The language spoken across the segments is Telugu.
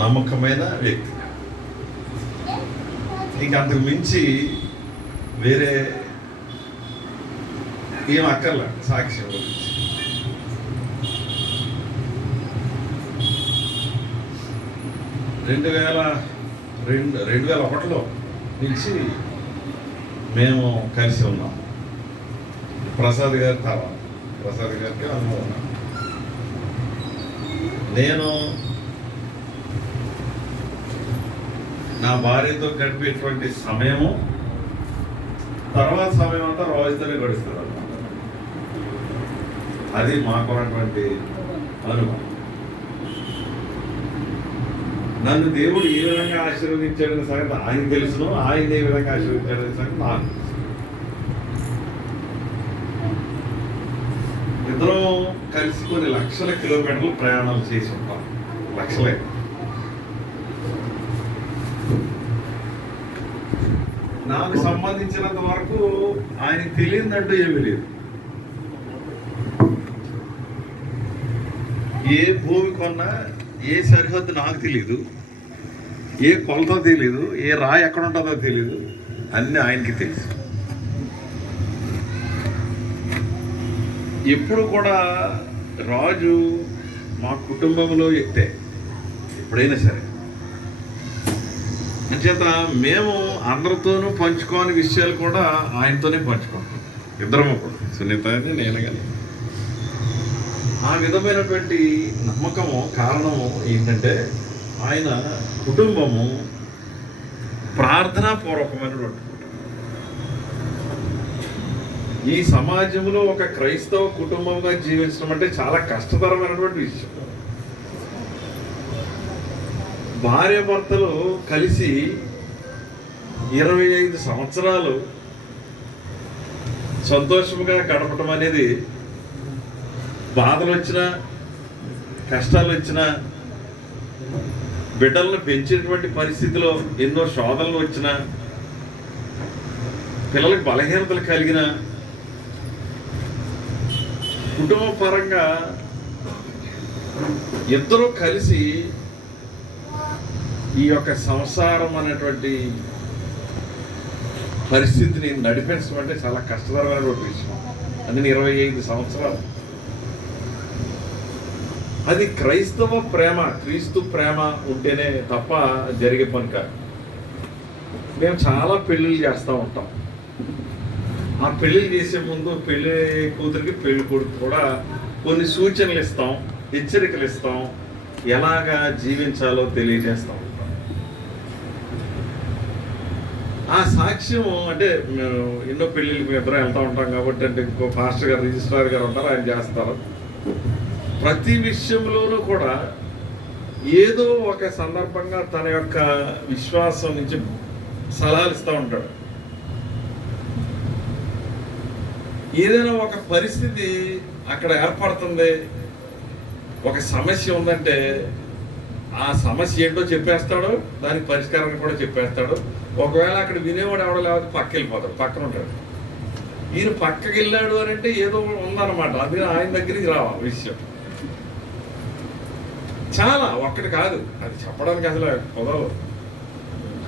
నమ్మకమైన వ్యక్తి. ఇంక అంతకు మించి వేరే ఏం అక్కర్లే సాక్ష్యం గురించి. రెండు వేల 2001లో నుంచి మేము కలిసి ఉన్నాం. ప్రసాద్ గారి తర్వాత ప్రసాద్ గారికి అనుభవం ఉన్నాం. నేను నా భార్యతో గడిపేటువంటి సమయము తర్వాత సమయం అంతా రోజుతోనే గడుస్తుంది అన్నమాట. అది మాకున్నటువంటి అనుభవం. నన్ను దేవుడు ఏ విధంగా ఆశీర్వదించాడనే సంగతి ఆయన తెలుసును, ఆయన ఏ విధంగా ఆశీర్వదించాడనే సంగతి నాకు తెలుసు. ఇద్దరం కలిసి కొన్ని లక్షల కిలోమీటర్లు ప్రయాణాలు చేసి ఉంటాం. లక్షలే. నాకు సంబంధించినంత వరకు ఆయనకి తెలియదంటూ ఏమీ లేదు. ఏ భూమి కొన్నా ఏ సరిహద్దు నాకు తెలియదు, ఏ కొలత తెలియదు, ఏ రాయి ఎక్కడ ఉంటుందో తెలియదు, అన్నీ ఆయనకి తెలుసు. ఎప్పుడు కూడా రాజు మా కుటుంబంలో ఎత్తే ఎప్పుడైనా సరే. అంచేత మేము అందరితోనూ పంచుకోని విషయాలు కూడా ఆయనతోనే పంచుకుంటాం. ఇద్దరము కూడా, సునీత అని నేను కానీ. ఆ విధమైనటువంటి నమ్మకము కారణము ఏంటంటే ఆయన కుటుంబము ప్రార్థనాపూర్వకమైనటువంటి. ఈ సమాజంలో ఒక క్రైస్తవ కుటుంబంగా జీవించడం అంటే చాలా కష్టతరమైనటువంటి విషయం. భార్యాభర్తలు కలిసి 25 సంవత్సరాలు సంతోషముగా గడపటం అనేది బాధలు వచ్చినా కష్టాలు వచ్చినా బిడ్డలను పెంచేటువంటి పరిస్థితిలో ఎన్నో శోధనలు వచ్చినా పిల్లలకు బలహీనతలు కలిగిన కుటుంబ పరంగా ఇద్దరూ కలిసి ఈ యొక్క సంసారం అనేటువంటి పరిస్థితిని నడిపించడం అంటే చాలా కష్టతరమైనటువంటి విషయం. అది 25 సంవత్సరాలు. అది క్రైస్తవ ప్రేమ, క్రీస్తు ప్రేమ ఉంటేనే తప్ప జరిగే పని కాదు. మేము చాలా పెళ్ళిళ్ళు చేస్తూ ఉంటాం. ఆ పెళ్ళిళ్ళు చేసే ముందు పెళ్ళి కూతురికి పెళ్లి కొడుకు కూడా కొన్ని సూచనలు ఇస్తాం, హెచ్చరికలు ఇస్తాం, ఎలాగా జీవించాలో తెలియజేస్తాం. ఆ సాక్ష్యం అంటే ఎన్నో పెళ్ళిళ్ళకి మేము ఇద్దరం వెళ్తూ ఉంటాం కాబట్టి, అంటే ఇంకో పాస్టర్ గారు, రిజిస్ట్రార్ గారు ఉంటారు, ఆయన చేస్తారు. ప్రతి విషయంలోనూ కూడా ఏదో ఒక సందర్భంగా తన యొక్క విశ్వాసం నుంచి సలహాలు ఇస్తూ ఉంటాడు. ఏదైనా ఒక పరిస్థితి అక్కడ ఏర్పడుతుంది, ఒక సమస్య ఉందంటే ఆ సమస్య ఏంటో చెప్పేస్తాడు, దానికి పరిష్కారం కూడా చెప్పేస్తాడు. ఒకవేళ అక్కడ వినేవాడు ఎవడో లేకపోతే పక్క వెళ్ళిపోతాడు, పక్కన ఉంటాడు. ఈయన పక్కకి వెళ్ళాడు అని అంటే ఏదో ఉందన్నమాట. అది ఆయన దగ్గరికి రావాలి విషయం. చాలా ఒక్కటి కాదు, అది చెప్పడానికి అసలు కుదరదు.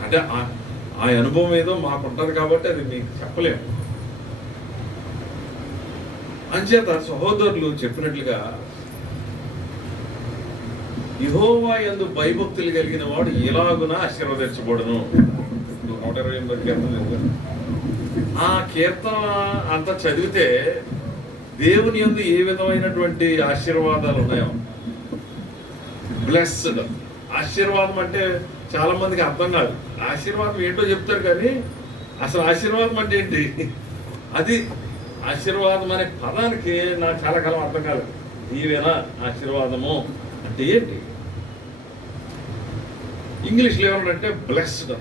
అంటే ఆ అనుభవం ఏదో మాకు ఉంటుంది కాబట్టి అది మీకు చెప్పలేము. అంచేత సహోదరులు చెప్పినట్లుగా యెహోవా యందు భయభక్తులు కలిగిన వాడు ఎలాగున ఆశీర్వదించబడును. 128 కీర్తన. ఆ కీర్తన అంతా చదివితే దేవుని యందు ఏ విధమైనటువంటి ఆశీర్వాదాలు ఉన్నాయో. బ్లెస్డ్. ఆశీర్వాదం అంటే చాలా మందికి అర్థం కాదు. ఆశీర్వాదం ఏంటో చెప్తారు కానీ అసలు ఆశీర్వాదం అంటే ఏంటి, అది ఆశీర్వాదం అనే పదానికి నాకు చాలా కాలం అర్థం కాదు. దీవెన, ఆశీర్వాదము అంటే ఏంటి? ఇంగ్లీష్లో ఏమంటే బ్లెస్డ్.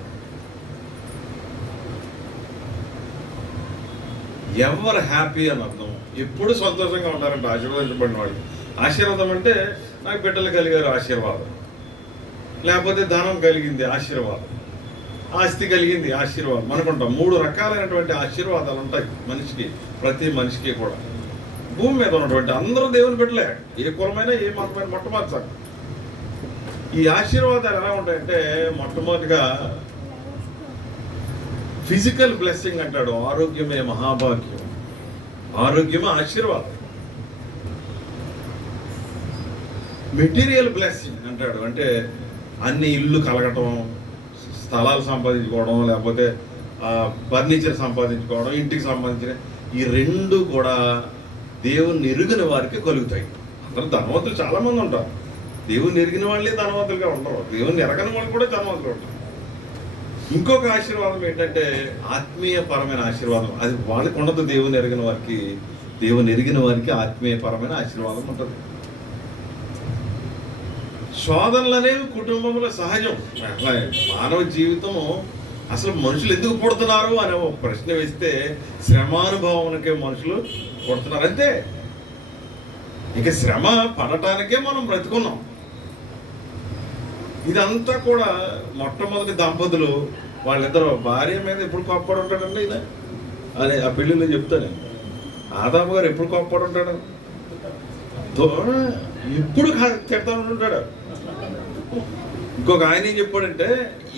ఎవరు హ్యాపీ అని అర్థం. ఎప్పుడు సంతోషంగా ఉంటారంటే ఆశీర్వదించబడిన వాళ్ళు. ఆశీర్వాదం అంటే నాకు బిడ్డలు కలిగారు ఆశీర్వాదం, లేకపోతే ధనం కలిగింది ఆశీర్వాదం, ఆస్తి కలిగింది ఆశీర్వాదం అనుకుంటాం. 3 రకాలైనటువంటి ఆశీర్వాదాలు ఉంటాయి మనిషికి, ప్రతి మనిషికి కూడా. భూమి మీద ఉన్నటువంటి అందరూ దేవుని బిడ్డలే, ఏ కులమైనా ఏ మతమైన మొట్టమొదటిసారి. ఈ ఆశీర్వాదాలు ఎలా ఉంటాయంటే మొట్టమొదటిగా ఫిజికల్ బ్లెస్సింగ్ అంటాడు. ఆరోగ్యమే మహాభాగ్యం, ఆరోగ్యమే ఆశీర్వాదం. మెటీరియల్ బ్లెస్సింగ్ అంటాడు, అంటే అన్ని ఇల్లు కలగటం, స్థలాలు సంపాదించుకోవడం, లేకపోతే ఫర్నిచర్ సంపాదించుకోవడం, ఇంటికి సంబంధించిన ఈ రెండు కూడా దేవుని ఎరుగని వారికి కలుగుతాయి. అందరూ ధనవంతులు చాలామంది ఉంటారు, దేవుని ఎరిగిన వాళ్ళే ధనవంతులుగా ఉండరు, దేవుని ఎరగని వాళ్ళు కూడా ధనవంతులు ఉంటారు. ఇంకొక ఆశీర్వాదం ఏంటంటే ఆత్మీయపరమైన ఆశీర్వాదం. అది వాళ్ళకి ఉండదు, దేవుని ఎరిగిన వారికి. దేవుని ఎరిగిన వారికి ఆత్మీయపరమైన ఆశీర్వాదం ఉంటుంది. శోధనలు అనేవి కుటుంబంలో సహజం. మానవ జీవితం అసలు మనుషులు ఎందుకు పుడుతున్నారు అనే ఒక ప్రశ్న వేస్తే శ్రమానుభవానికే మనుషులు పుడుతున్నారు అంతే. ఇక శ్రమ పడటానికే మనం బ్రతుకున్నాం. ఇదంతా కూడా మొట్టమొదటి దంపతులు వాళ్ళిద్దరు భార్య మీద ఎప్పుడు కోప్పడి ఉంటాడండి ఈయన అదే ఆ పెళ్ళిలో చెప్తాను. ఆదాము గారు ఎప్పుడు కోప్పడి ఉంటాడు, ఎప్పుడు తిడతా ఉంటాడు. ఇంకొక ఆయన ఏం చెప్పాడంటే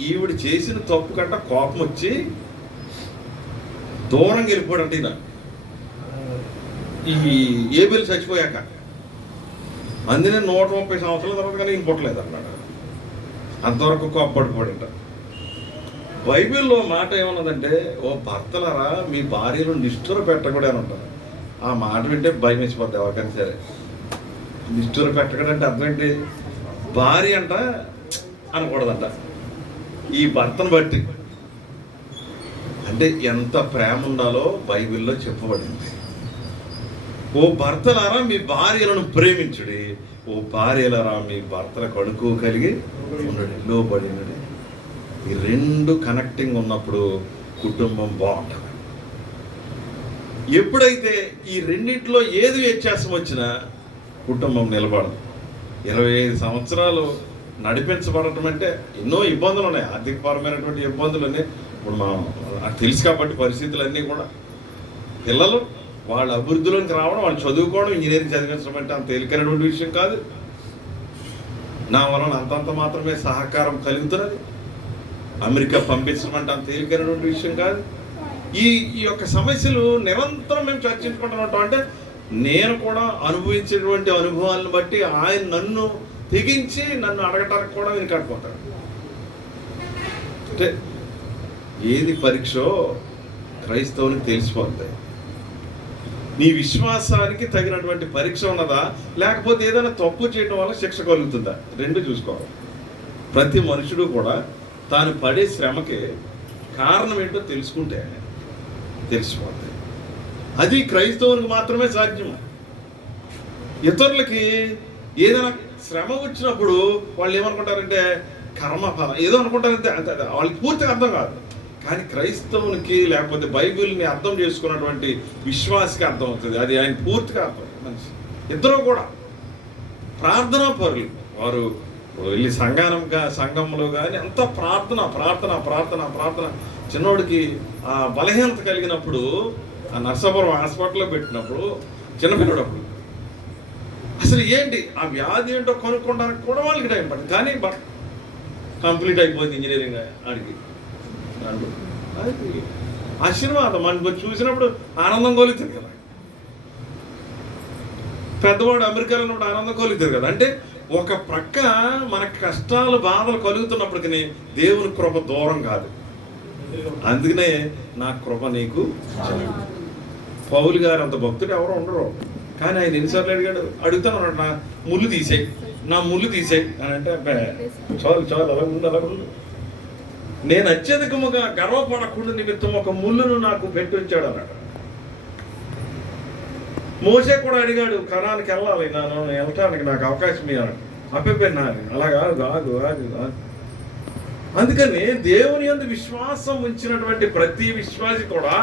ఈవిడ చేసిన తప్పు కంట కోపం వచ్చి దూరంగా వెళ్ళిపోయాడంట ఈయన. ఈ ఏబెల్ చచ్చిపోయాక అందునే 130 సంవత్సరాల తర్వాత కానీ ఈయన పుట్టలేదు అన్నాడు. అంతవరకు కోప్పడిపోయాడంట. బైబిల్లో మాట ఏమన్నదంటే, ఓ భర్తలరా మీ భార్యలు నిష్ఠుర పెట్టకూడదు అని ఉంటారు. ఆ మాట వింటే భయం వేసిపోద్ది ఎవరికైనా సరే. నిష్ఠుర పెట్టకూడదు అంటే అర్థం ఏంటి? భార్య అంట అనకూడదంట ఈ భర్తను బట్టి. అంటే ఎంత ప్రేమ ఉండాలో బైబిల్లో చెప్పబడింది. ఓ భర్తలారా మీ భార్యలను ప్రేమించుడి, ఓ భార్యలారా మీ భర్తలకు అణుకు కలిగి ఉండడి, లోబడినడి. ఈ రెండు కనెక్టింగ్ ఉన్నప్పుడు కుటుంబం బాగుంటుంది. ఎప్పుడైతే ఈ రెండింటిలో ఏది వ్యత్యాసం వచ్చినా కుటుంబం నిలబడదు. 25 సంవత్సరాలు నడిపించబడటం అంటే ఎన్నో ఇబ్బందులు ఉన్నాయి, ఆర్థికపరమైనటువంటి ఇబ్బందులు ఉన్నాయి. ఇప్పుడు మనం తెలుసు కాబట్టి పరిస్థితులన్నీ కూడా పిల్లలు వాళ్ళ అభివృద్ధిలోకి రావడం, వాళ్ళు చదువుకోవడం, ఇంజనీరింగ్ చదివించడం అంటే అంత తేలికైనటువంటి విషయం కాదు. నా వలన అంతంత మాత్రమే సహకారం కలుగుతున్నది. అమెరికా పంపించడం అంటే అంత తేలికైనటువంటి విషయం కాదు. ఈ యొక్క సమస్యలు నిరంతరం మేము చర్చించుకుంటున్నట్టు అంటే నేను కూడా అనుభవించేటువంటి అనుభవాలను బట్టి ఆయన నన్ను తెగించి నన్ను అడగటానికి కూడా నేను కట్టుకుంటాడు. అంటే ఏది పరీక్షో క్రైస్తవునికి తెలిసిపోతాయి. నీ విశ్వాసానికి తగినటువంటి పరీక్ష ఉన్నదా, లేకపోతే ఏదైనా తప్పు చేయడం వల్ల శిక్ష కలుగుతుందా, రెండు చూసుకోవాలి. ప్రతి మనుషుడు కూడా తాను పడే శ్రమకి కారణం ఏంటో తెలుసుకుంటే తెలిసిపోతాయి. అది క్రైస్తవునికి మాత్రమే సాధ్యం. ఇతరులకి ఏదైనా శ్రమ వచ్చినప్పుడు వాళ్ళు ఏమనుకుంటారంటే కర్మఫలం ఏదో అనుకుంటారంటే అంతే, వాళ్ళకి పూర్తిగా అర్థం కాదు. కానీ క్రైస్తవునికి లేకపోతే బైబిల్ని అర్థం చేసుకున్నటువంటి విశ్వాసకి అర్థం అవుతుంది. అది ఆయన పూర్తిగా అర్థం. మనిషి ఇద్దరు కూడా ప్రార్థనా పరులు. వారు వెళ్ళి సంఘంలో కానీ అంత ప్రార్థన ప్రార్థన ప్రార్థన ప్రార్థన. చిన్నోడికి ఆ బలహీనత కలిగినప్పుడు ఆ నర్సాపురం హాస్పిటల్లో పెట్టినప్పుడు చిన్నపిల్లడు అప్పుడు అసలు ఏంటి ఆ వ్యాధి ఏంటో కొనుక్కోవడానికి కూడా వాళ్ళకి టైం పడుతుంది. కానీ కంప్లీట్ అయిపోయింది ఇంజనీరింగ్ ఆడికి. అది ఆశీర్వాదం. మనకు చూసినప్పుడు ఆనందం కలుగుతుంది కదా. పెద్దవాడు అమెరికాలో ఉన్నప్పుడు ఆనందం కలుగుతుంది కదా. అంటే ఒక ప్రక్క మనకు కష్టాలు బాధలు కలుగుతున్నప్పటికీ దేవుని కృప దూరం కాదు. అందుకనే నా కృప నీకు. పౌలు గారు అంత భక్తుడు ఎవరు ఉండరు, కానీ ఆయన ఎన్నిసార్లు అడుగుతాను నా ముళ్ళు తీసేయి, నా ముళ్ళు తీసేయి అని అంటే చాలు చాలు అలా ఉండు అలా ఉండు. నేను అత్యధికముగా గర్వపడకుండా నిమిత్తం ఒక ముళ్ళును నాకు పెట్టి ఉంచాడు అన్నాడు. మోసే కూడా అడిగాడు, కణానికి వెళ్ళాలి, నన్ను వెళ్ళటానికి నాకు అవకాశం ఇవ్వాలి. అప్పైపోయినా అలాగా కాదు కాదు. అందుకని దేవుని యందు విశ్వాసం ఉంచినటువంటి ప్రతి విశ్వాసి కూడా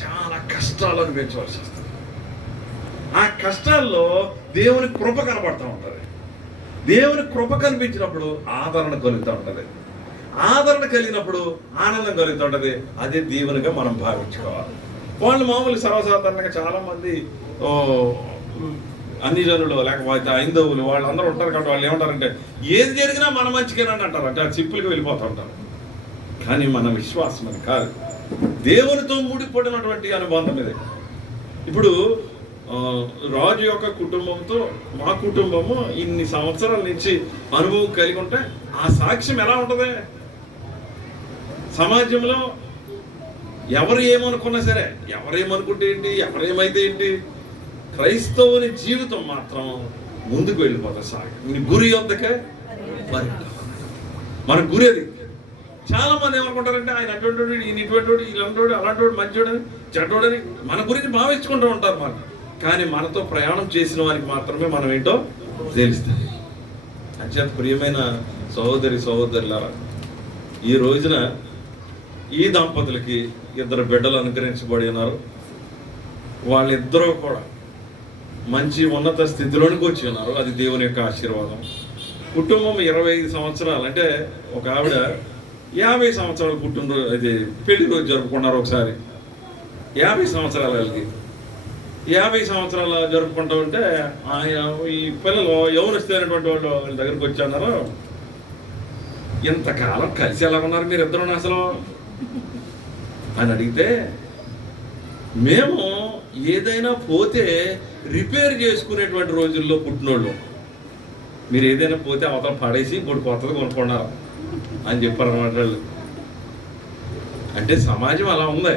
చాలా కష్టాలు అనుభవించవలసి వస్తుంది. ఆ కష్టాల్లో దేవుని కృప కనబడుతూ ఉంటుంది. దేవుని కృప కనిపించినప్పుడు ఆదరణ కలుగుతూ ఉంటుంది. ఆదరణ కలిగినప్పుడు ఆనందం కలుగుతూ ఉంటుంది. అదే దేవునిగా మనం భావించుకోవాలి. వాళ్ళు మామూలు సర్వసాధారణంగా చాలామంది అన్ని జనులు లేకపోతే ఐందవులు వాళ్ళందరూ ఉంటారు కాబట్టి వాళ్ళు ఏమంటారంటే ఏది జరిగినా మన మంచిగానని అంటారు, అంటే అది సింపుల్గా వెళ్ళిపోతూ ఉంటారు. కానీ మన విశ్వాసం అని కాదు, దేవునితో ముడిపడినటువంటి అనుబంధం ఇది. ఇప్పుడు రాజు యొక్క కుటుంబంతో మా కుటుంబము ఇన్ని సంవత్సరాల నుంచి అనుభవం కలిగి ఉంటే ఆ సాక్ష్యం ఎలా ఉంటుంది? సమాజంలో ఎవరు ఏమనుకున్నా సరే, ఎవరేమనుకుంటే ఏంటి, ఎవరేమైతే ఏంటి, క్రైస్తవుని జీవితం మాత్రం ముందుకు వెళ్ళిపోతుంది. సాగి గురి వద్దకే మన గురి అది. చాలా మంది ఏమనుకుంటారంటే ఆయన అటువంటి వాడు, ఈయన ఇటువంటి వాడు, ఇలాంటి వాడు, అలాంటి వాడు, మంచివాడని చెడ్డవాడని మన గురించి భావించుకుంటూ ఉంటారు మనం. కానీ మనతో ప్రయాణం చేసిన వారికి మాత్రమే మనం ఏంటో తెలుస్తుంది. అత్యంత ప్రియమైన సహోదరి సహోదరులారా, ఈ రోజున ఈ దంపతులకి 2 బిడ్డలు అనుగ్రహించబడి ఉన్నారు. వాళ్ళిద్దరూ కూడా మంచి ఉన్నత స్థితిలోనికి వచ్చి ఉన్నారు. అది దేవుని యొక్క ఆశీర్వాదం. కుటుంబం 25 సంవత్సరాలు, అంటే ఒక ఆవిడ 50 సంవత్సరాలు పుట్టినరోజు, అది పెళ్లి రోజు జరుపుకున్నారు. ఒకసారి 50 సంవత్సరాలు వాళ్ళకి 50 సంవత్సరాలు జరుపుకుంటూ ఉంటే ఆయన ఈ పిల్లలు యౌవనస్తున్నటువంటి వాళ్ళు వాళ్ళ దగ్గరికి వచ్చి అన్నారు, ఇంతకాలం కలిసి ఎలా ఉన్నారు మీరు ఇద్దరు అసలు అని అడిగితే, మేము ఏదైనా పోతే రిపేర్ చేసుకునేటువంటి రోజుల్లో పుట్టినోళ్ళు, మీరు ఏదైనా పోతే అవతల పడేసి ఇంకోటి కొత్తది కొనుక్కున్నారు అని చెప్పారు అన్నమాట వాళ్ళు. అంటే సమాజం అలా ఉంది,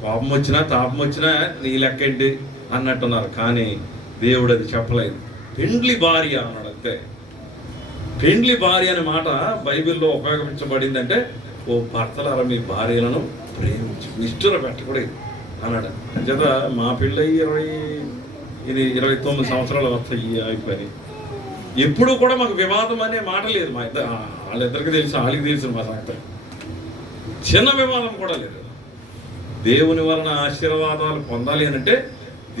కోపం వచ్చినా తాపం వచ్చినా నీ లెక్క ఏంటి అన్నట్టున్నారు. కానీ దేవుడు అది చెప్పలేదు. పెండ్లి భార్య అన్నాడు అంతే. పెండ్లి భార్య అనే మాట బైబిల్లో ఉపయోగించబడిందంటే, ఓ భర్తలారా మీ భార్యలను ప్రేమించి నిష్ఠుర పెట్టకూడదు అన్నాడు. అంచేత మా పిల్లయి 29 సంవత్సరాలు వస్తాయి అయిపోయి. ఎప్పుడు కూడా మాకు వివాదం అనే మాట లేదు. మా వాళ్ళిద్దరికి తెలుసు, వాళ్ళకి తెలుసు మా సంగతి. చిన్న వివాదం కూడా లేదు. దేవుని వలన ఆశీర్వాదాలు పొందాలి అని అంటే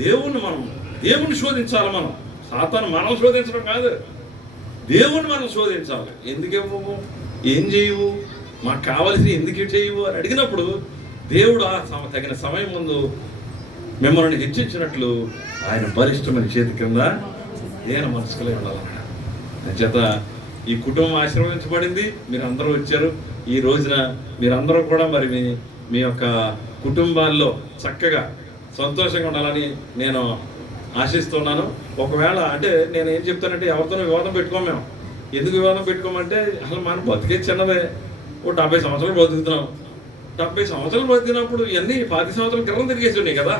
దేవుని శోధించాలి. మనం సాతాను మనల్ని శోధించడం కాదు, దేవుని మనం శోధించాలి. ఎందుకేమో ఏం చేయవు, మాకు కావలసి ఎందుకు చేయవు అని అడిగినప్పుడు దేవుడు తగిన సమయం ముందు మిమ్మల్ని హెచ్చించినట్లు ఆయన బలిష్టమైన చేతి కింద నేను మనసుకులే ఉండాలన్నాడు. చేత ఈ కుటుంబం ఆశీర్వదించబడింది. మీరు అందరూ వచ్చారు. ఈ రోజున మీరందరూ కూడా మరి మీ యొక్క కుటుంబాల్లో చక్కగా సంతోషంగా ఉండాలని నేను ఆశిస్తున్నాను. ఒకవేళ అంటే నేను ఏం చెప్తానంటే, ఎవరితోనూ వివాదం పెట్టుకోము మేము. ఎందుకు వివాదం పెట్టుకోమంటే, అసలు మనం బతికే చిన్నదే. ఓ 70 సంవత్సరాలు బతుకుతున్నాం. 70 సంవత్సరాలు బతికినప్పుడు ఇవన్నీ 10 సంవత్సరాలు క్రితం తిరిగేసి ఉన్నాయి కదా.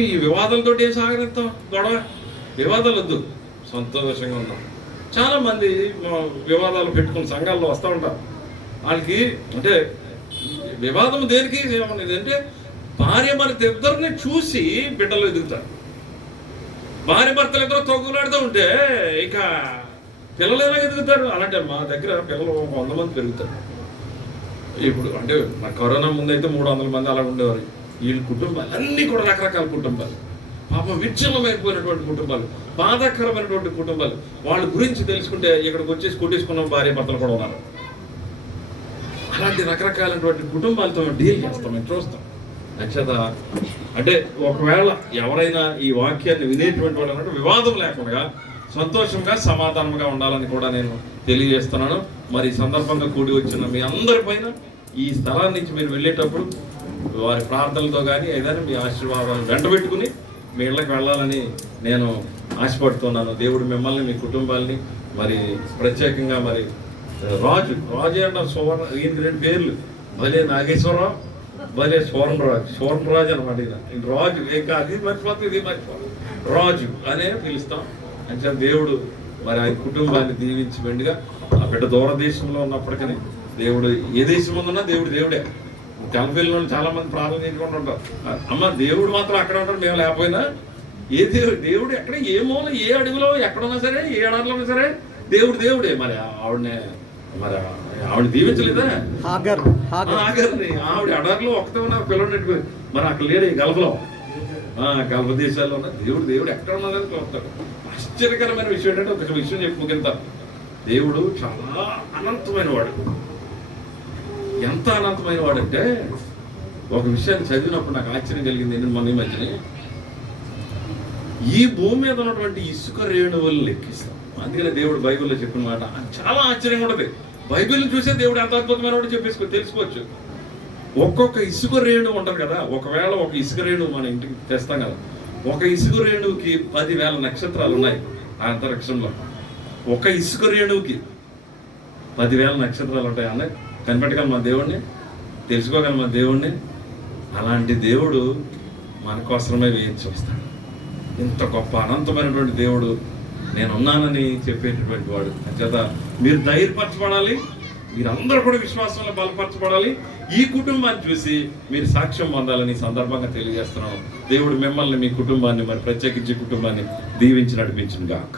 ఈ వివాదాలతో ఏం సాగరిస్తాం? గొడవ వివాదాలు వద్దు, సంతోషంగా ఉన్నాం. చాలామంది వివాదాలు పెట్టుకుని సంఘాల్లో వస్తూ ఉంటారు. వాళ్ళకి అంటే వివాదం దేనికి ఏమన్నది అంటే, భార్య భర్త ఇద్దరిని చూసి బిడ్డలు ఎదుగుతారు. భార్య భర్తలు ఇద్దరు తొగ్గులాడుతూ ఉంటే ఇక పిల్లలు ఎలా ఎదుగుతారు? అలాంటి మా దగ్గర పిల్లలు 100 మంది పెరుగుతారు. ఇప్పుడు అంటే నా కరోనా ముందు అయితే 300 మంది అలా ఉండేవారు. వీళ్ళ కుటుంబాలు అన్నీ కూడా రకరకాల కుటుంబాలు, పాపం విచ్ఛిన్నమైపోయినటువంటి కుటుంబాలు, బాధాకరమైనటువంటి కుటుంబాలు. వాళ్ళ గురించి తెలుసుకుంటే ఇక్కడికి వచ్చేసి కొట్టేసుకున్న భార్య భర్తలు కూడా ఉన్నారు. అలాంటి రకరకాలైనటువంటి కుటుంబాలతో డీల్ చేస్తాం, మేము చూస్తాం. నచ్చదా అంటే ఒకవేళ ఎవరైనా ఈ వాక్యాన్ని వినేటువంటి వాళ్ళు అన్నట్టు వివాదం లేకుండా సంతోషంగా సమాధానంగా ఉండాలని కూడా నేను తెలియజేస్తున్నాను. మరి ఈ సందర్భంగా కూడి వచ్చిన మీ అందరి పైన ఈ స్థలాన్ని నుంచి మీరు వెళ్ళేటప్పుడు వారి ప్రార్థనలతో కానీ ఏదైనా మీ ఆశీర్వాదాలను వెంటబెట్టుకుని మీ ఇళ్ళకి వెళ్ళాలని నేను ఆశపడుతున్నాను. దేవుడు మిమ్మల్ని, మీ కుటుంబాలని, మరి ప్రత్యేకంగా మరి రాజు అంటే సువర్ణ, ఈయనకి 2 పేర్లు, భలే నాగేశ్వరరావు, భలే సువర్ణరాజు అనమాట. ఈయన రాజు, అది మర్చిపోతుంది, ఇది మర్చిపోతుంది, రాజు అనే పిలుస్తాం. అంటే దేవుడు మరి ఆయన కుటుంబాన్ని దీవించి మెండుగా, ఆ బిడ్డ దూర దేశంలో ఉన్నప్పటికీ దేవుడు ఏ దేశం ఉందన్నా దేవుడే. కల్పీల్లో చాలా మంది ప్రార్థన చేసుకుంటూ ఉంటారు. అమ్మ దేవుడు మాత్రం అక్కడ ఉంటాడు, మేము లేకపోయినా. ఏ దేవుడు ఎక్కడ, ఏ మూల, ఏ అడుగులో ఎక్కడున్నా సరే, ఏ ఎడారిలో ఉన్నా సరే దేవుడే. మరి ఆవిడ దీవించలేదా? ఆగర్ని ఆవిడ అడారిలో ఒకటే ఉన్నారు పిల్లలు నెట్టుకుని. మరి అక్కడ లేడు ఈ గల్ఫలో, గల్ఫ దేశాల్లో ఉన్న దేవుడు ఎక్కడ ఉన్నదని చూస్తాడు. ఆశ్చర్యకరమైన విషయం ఏంటంటే, ఒక విషయం చెప్పుకుంటారు. దేవుడు చాలా అనంతమైన వాడు. ఎంత అనంతమైన వాడంటే, ఒక విషయాన్ని చదివినప్పుడు నాకు ఆశ్చర్యం కలిగింది. మొన్న ఈ మధ్యనే ఈ భూమి మీద ఉన్నటువంటి ఇసుక రేణువులు లెక్కిస్తాం. అందుకనే దేవుడు బైబిల్లో చెప్పిన మాట చాలా ఆశ్చర్యంగా ఉంటుంది. బైబిల్ని చూసే దేవుడు ఎంత అద్భుతమైన వాడు తెలుసుకోవచ్చు. ఒక్కొక్క ఇసుక రేణువు ఉంటుంది కదా, ఒకవేళ ఒక ఇసుక రేణువు మన ఇంటికి తెస్తాం కదా, ఒక ఇసుక రేణువుకి 10,000 నక్షత్రాలు ఉన్నాయి ఆ అంతరిక్షంలో. ఒక ఇసుక రేణువుకి 10,000 నక్షత్రాలు ఉంటాయి. అన్న కనిపెట్టగల మన దేవుడిని, తెలుసుకోగల మన దేవుడిని. అలాంటి దేవుడు మన కోసమే వేయించి వస్తాడు. ఇంత గొప్ప అనంతమైనటువంటి దేవుడు నేనున్నానని చెప్పేటటువంటి వాడు. అంచేత మీరు ధైర్యపరచబడాలి, మీరందరూ కూడా విశ్వాసంలో బలపరచబడాలి. ఈ కుటుంబాన్ని చూసి మీరు సాక్ష్యం పొందాలని సందర్భంగా తెలియజేస్తున్నాను. దేవుడు మిమ్మల్ని, మీ కుటుంబాన్ని, మరి ప్రత్యేకించి కుటుంబాన్ని దీవించి నడిపించును గాక.